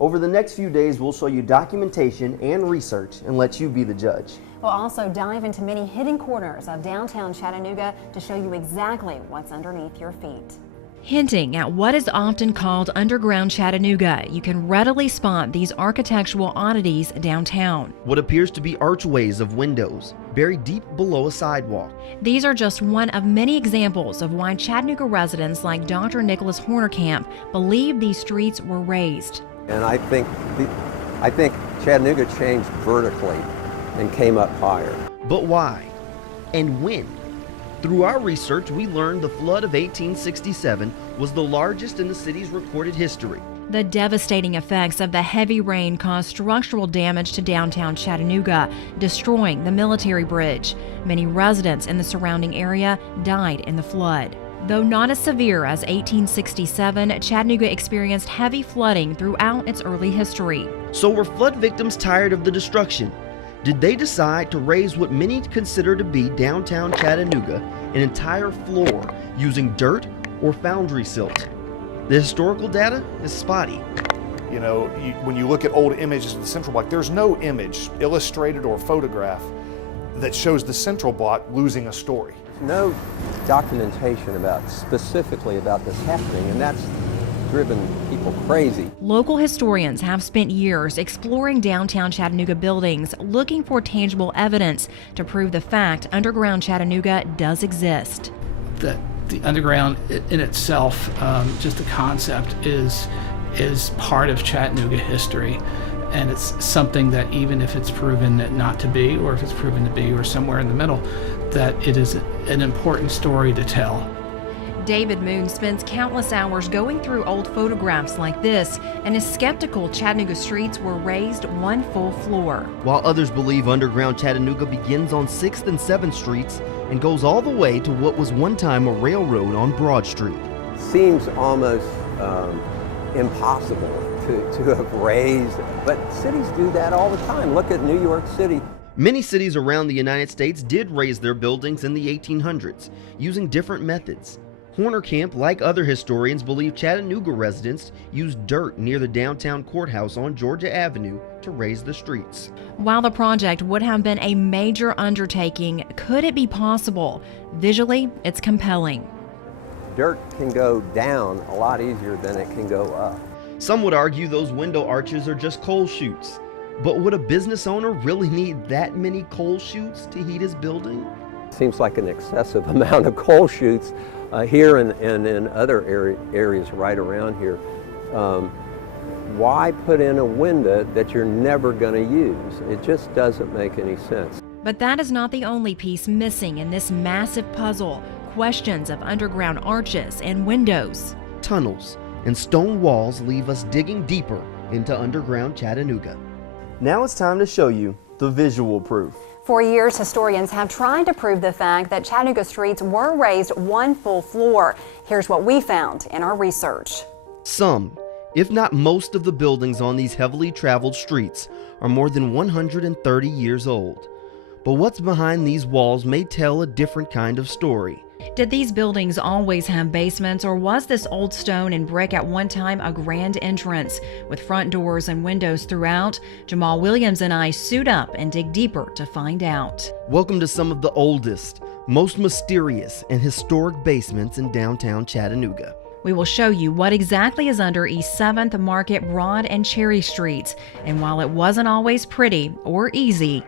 Over the next few days, we'll show you documentation and research and let you be the judge. We'll also dive into many hidden corners of downtown Chattanooga to show you exactly what's underneath your feet. Hinting at what is often called Underground Chattanooga, you can readily spot these architectural oddities downtown. What appears to be archways of windows buried deep below a sidewalk. These are just one of many examples of why Chattanooga residents like Dr. Nicholas Hornerkamp believe these streets were raised. And I think Chattanooga changed vertically and came up higher. But why? And when? Through our research, we learned the flood of 1867 was the largest in the city's recorded history. The devastating effects of the heavy rain caused structural damage to downtown Chattanooga, destroying the military bridge. Many residents in the surrounding area died in the flood. Though not as severe as 1867, Chattanooga experienced heavy flooding throughout its early history. So were flood victims tired of the destruction? Did they decide to raise what many consider to be downtown Chattanooga an entire floor using dirt or foundry silt? The historical data is spotty. You know, when you look at old images of the Central Block, there's no image, illustrated or photograph, that shows the Central Block losing a story. No documentation specifically about this happening, and that's driven people crazy. Local historians have spent years exploring downtown Chattanooga buildings, looking for tangible evidence to prove the fact underground Chattanooga does exist. The underground in itself, just the concept, is part of Chattanooga history. And it's something that even if it's proven not to be, or if it's proven to be, or somewhere in the middle, that it is an important story to tell. David Moon spends countless hours going through old photographs like this and is skeptical Chattanooga streets were raised one full floor. While others believe underground Chattanooga begins on 6th and 7th Streets and goes all the way to what was one time a railroad on Broad Street. Seems almost impossible to have raised, but cities do that all the time. Look at New York City. Many cities around the United States did raise their buildings in the 1800s using different methods. Hornerkamp, like other historians, believe Chattanooga residents used dirt near the downtown courthouse on Georgia Avenue to raise the streets. While the project would have been a major undertaking, could it be possible? Visually, it's compelling. Dirt can go down a lot easier than it can go up. Some would argue those window arches are just coal chutes. But would a business owner really need that many coal chutes to heat his building? Seems like an excessive amount of coal chutes here and in other areas right around here. Why put in a window that you're never going to use? It just doesn't make any sense. But that is not the only piece missing in this massive puzzle. Questions of underground arches and windows. Tunnels and stone walls leave us digging deeper into underground Chattanooga. Now it's time to show you the visual proof. For years, historians have tried to prove the fact that Chattanooga streets were raised one full floor. Here's what we found in our research. Some, if not most of the buildings on these heavily traveled streets are more than 130 years old. But what's behind these walls may tell a different kind of story. Did these buildings always have basements, or was this old stone and brick at one time a grand entrance with front doors and windows throughout? Jamal Williams and I suit up and dig deeper to find out. Welcome to some of the oldest, most mysterious, and historic basements in downtown Chattanooga. We will show you what exactly is under East 7th, Market, Broad, and Cherry Streets. And while it wasn't always pretty or easy,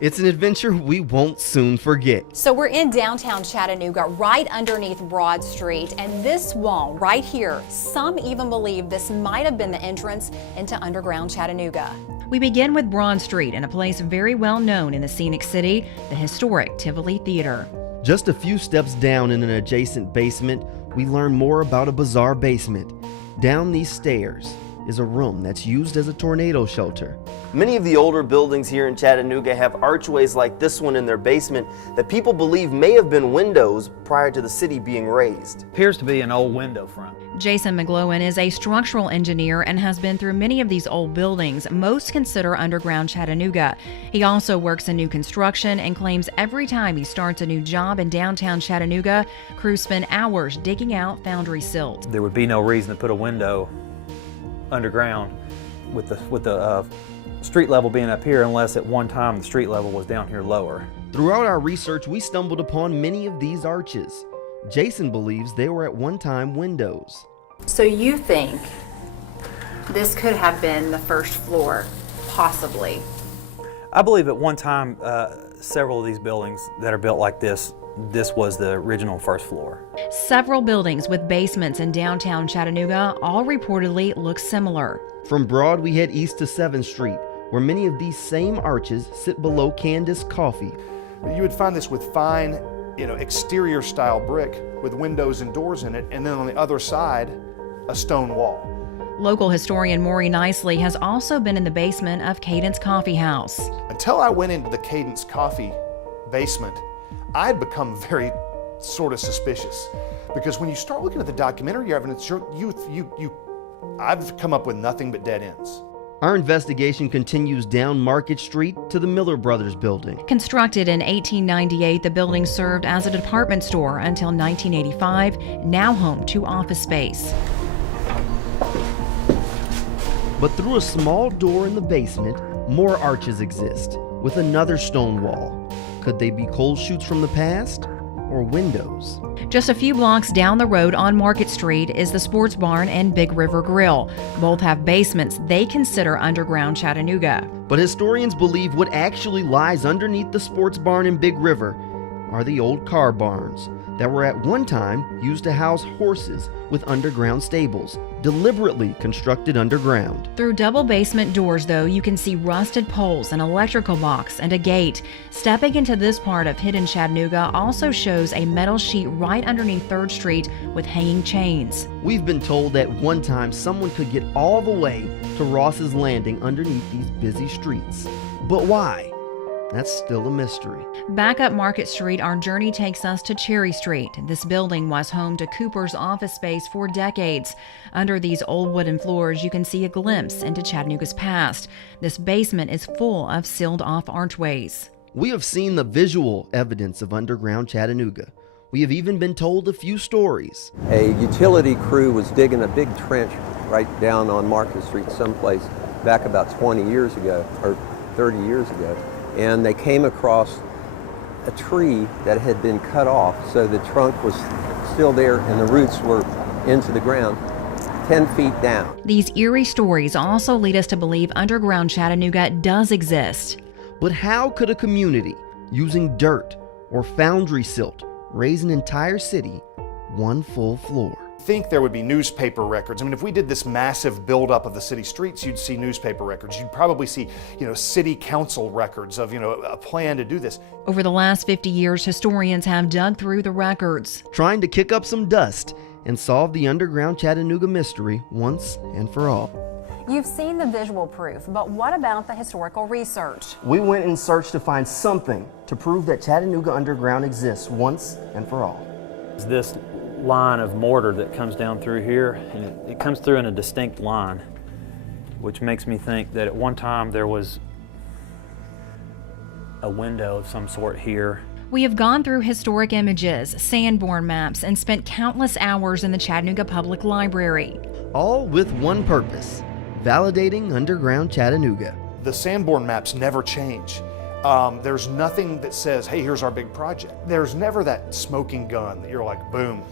it's an adventure we won't soon forget. So we're in downtown Chattanooga, right underneath Broad Street, and this wall right here, some even believe this might have been the entrance into underground Chattanooga. We begin with Broad Street in a place very well known in the scenic city, the historic Tivoli Theater. Just a few steps down in an adjacent basement, we learn more about a bizarre basement. Down these stairs, is a room that's used as a tornado shelter. Many of the older buildings here in Chattanooga have archways like this one in their basement that people believe may have been windows prior to the city being raised. Appears to be an old window front. Jason McGlowan is a structural engineer and has been through many of these old buildings most consider underground Chattanooga. He also works in new construction and claims every time he starts a new job in downtown Chattanooga, crews spend hours digging out foundry silt. There would be no reason to put a window underground with the street level being up here unless at one time the street level was down here lower. Throughout our research, we stumbled upon many of these arches. Jason believes they were at one time windows. So you think this could have been the first floor, possibly? I believe at one time several of these buildings that are built like this was the original first floor. Several buildings with basements in downtown Chattanooga all reportedly look similar. From Broad, we head east to 7th Street, where many of these same arches sit below Candace Coffee. You would find this with fine, exterior style brick with windows and doors in it, and then on the other side, a stone wall. Local historian Maury Nicely has also been in the basement of Cadence Coffee House. Until I went into the Cadence Coffee basement, I'd become very sort of suspicious, because when you start looking at the documentary evidence, I've come up with nothing but dead ends. Our investigation continues down Market Street to the Miller Brothers building. Constructed in 1898, the building served as a department store until 1985, now home to office space. But through a small door in the basement, more arches exist, with another stone wall. Could they be coal chutes from the past, or windows? Just a few blocks down the road on Market Street is the Sports Barn and Big River Grill. Both have basements they consider underground Chattanooga. But historians believe what actually lies underneath the Sports Barn and Big River are the old car barns that were at one time used to house horses with underground stables, deliberately constructed underground. Through double basement doors, though, you can see rusted poles, an electrical box, and a gate. Stepping into this part of hidden Chattanooga also shows a metal sheet right underneath 3rd Street with hanging chains. We've been told at one time someone could get all the way to Ross's Landing underneath these busy streets. But why? That's still a mystery. Back up Market Street, our journey takes us to Cherry Street. This building was home to Cooper's office space for decades. Under these old wooden floors, you can see a glimpse into Chattanooga's past. This basement is full of sealed-off archways. We have seen the visual evidence of underground Chattanooga. We have even been told a few stories. A utility crew was digging a big trench right down on Market Street someplace back about 20 years ago, or 30 years ago. And they came across a tree that had been cut off, so the trunk was still there and the roots were into the ground 10 feet down. These eerie stories also lead us to believe underground Chattanooga does exist. But how could a community using dirt or foundry silt raise an entire city one full floor? I think there would be newspaper records. I mean, if we did this massive buildup of the city streets, you'd see newspaper records. You'd probably see, city council records of, a plan to do this. Over the last 50 years, historians have dug through the records, trying to kick up some dust and solve the underground Chattanooga mystery once and for all. You've seen the visual proof, but what about the historical research? We went and searched to find something to prove that Chattanooga Underground exists once and for all. This line of mortar that comes down through here, and it comes through in a distinct line, which makes me think that at one time there was a window of some sort here. We have gone through historic images, Sanborn maps, and spent countless hours in the Chattanooga Public Library. All with one purpose: validating underground Chattanooga. The Sanborn maps never change. There's nothing that says, hey, here's our big project. There's never that smoking gun that you're like, boom.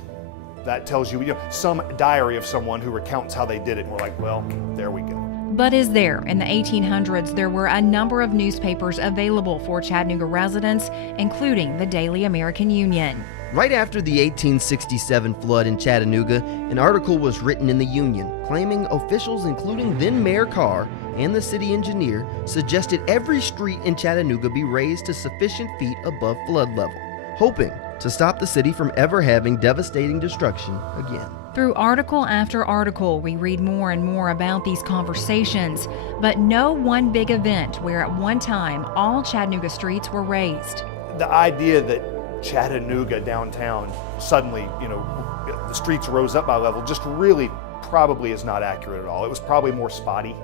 That tells you, some diary of someone who recounts how they did it, and we're like, well, there we go. But is there? In the 1800s, there were a number of newspapers available for Chattanooga residents, including the Daily American Union. Right after the 1867 flood in Chattanooga, an article was written in the Union claiming officials, including then Mayor Carr and the city engineer, suggested every street in Chattanooga be raised to sufficient feet above flood level, hoping to stop the city from ever having devastating destruction again. Through article after article, we read more and more about these conversations, but no one big event where at one time all Chattanooga streets were raised. The idea that Chattanooga downtown suddenly, the streets rose up by level just really probably is not accurate at all. It was probably more spotty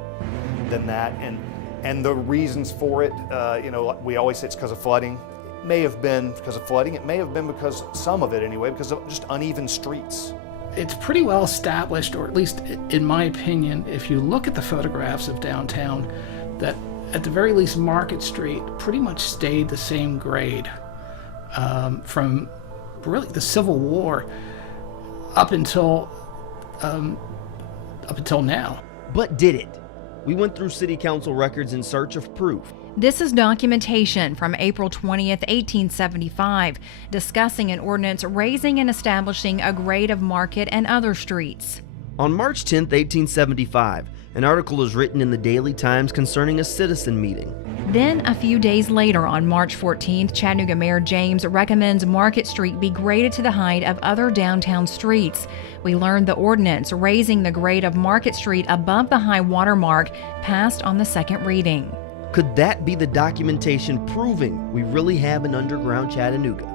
than that, and the reasons for it, we always say it's because of flooding. It may have been because of flooding. It may have been because, some of it anyway, because of just uneven streets. It's pretty well established, or at least in my opinion, if you look at the photographs of downtown, that at the very least Market Street pretty much stayed the same grade from really the Civil War up until now. But did it? We went through city council records in search of proof. This is documentation from April 20th, 1875, discussing an ordinance raising and establishing a grade of Market and other streets. On March 10th, 1875, an article is written in the Daily Times concerning a citizen meeting. Then, a few days later, on March 14th, Chattanooga Mayor James recommends Market Street be graded to the height of other downtown streets. We learned the ordinance raising the grade of Market Street above the high water mark passed on the second reading. Could that be the documentation proving we really have an underground Chattanooga?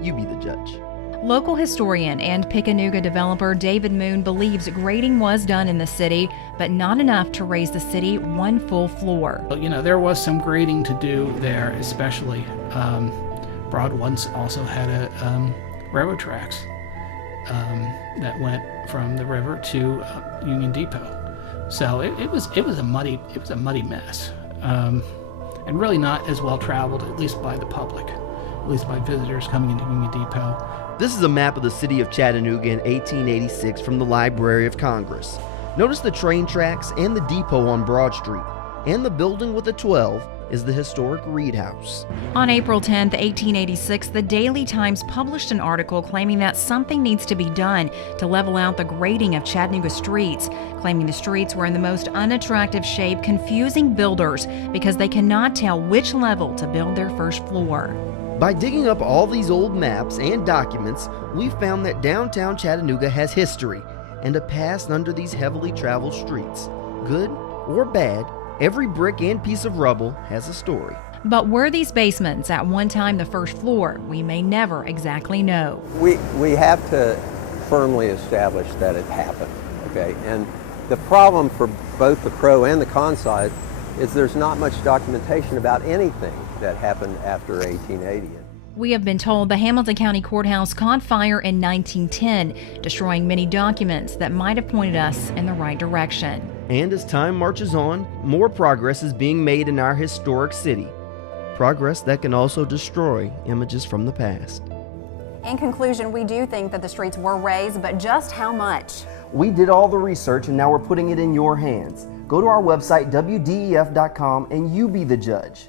You be the judge. Local historian and Pickanuga developer David Moon believes grading was done in the city, but not enough to raise the city one full floor. There was some grading to do there, especially. Broad once also had railroad tracks that went from the river to Union Depot. So it was a muddy mess, and really not as well traveled, at least by the public, at least by visitors coming into Union Depot. This is a map of the city of Chattanooga in 1886 from the Library of Congress. Notice the train tracks and the depot on Broad Street, and the building with a 12 is the historic Reed House. On April 10, 1886, the Daily Times published an article claiming that something needs to be done to level out the grading of Chattanooga streets, claiming the streets were in the most unattractive shape, confusing builders because they cannot tell which level to build their first floor. By digging up all these old maps and documents, we found that downtown Chattanooga has history and a past under these heavily traveled streets. Good or bad, every brick and piece of rubble has a story. But were these basements at one time the first floor? We may never exactly know. We have to firmly establish that it happened, okay? And the problem for both the pro and the con side is there's not much documentation about anything that happened after 1880. We have been told the Hamilton County Courthouse caught fire in 1910, destroying many documents that might have pointed us in the right direction. And as time marches on, more progress is being made in our historic city. Progress that can also destroy images from the past. In conclusion, we do think that the streets were raised, but just how much? We did all the research and now we're putting it in your hands. Go to our website, WDEF.com, and you be the judge.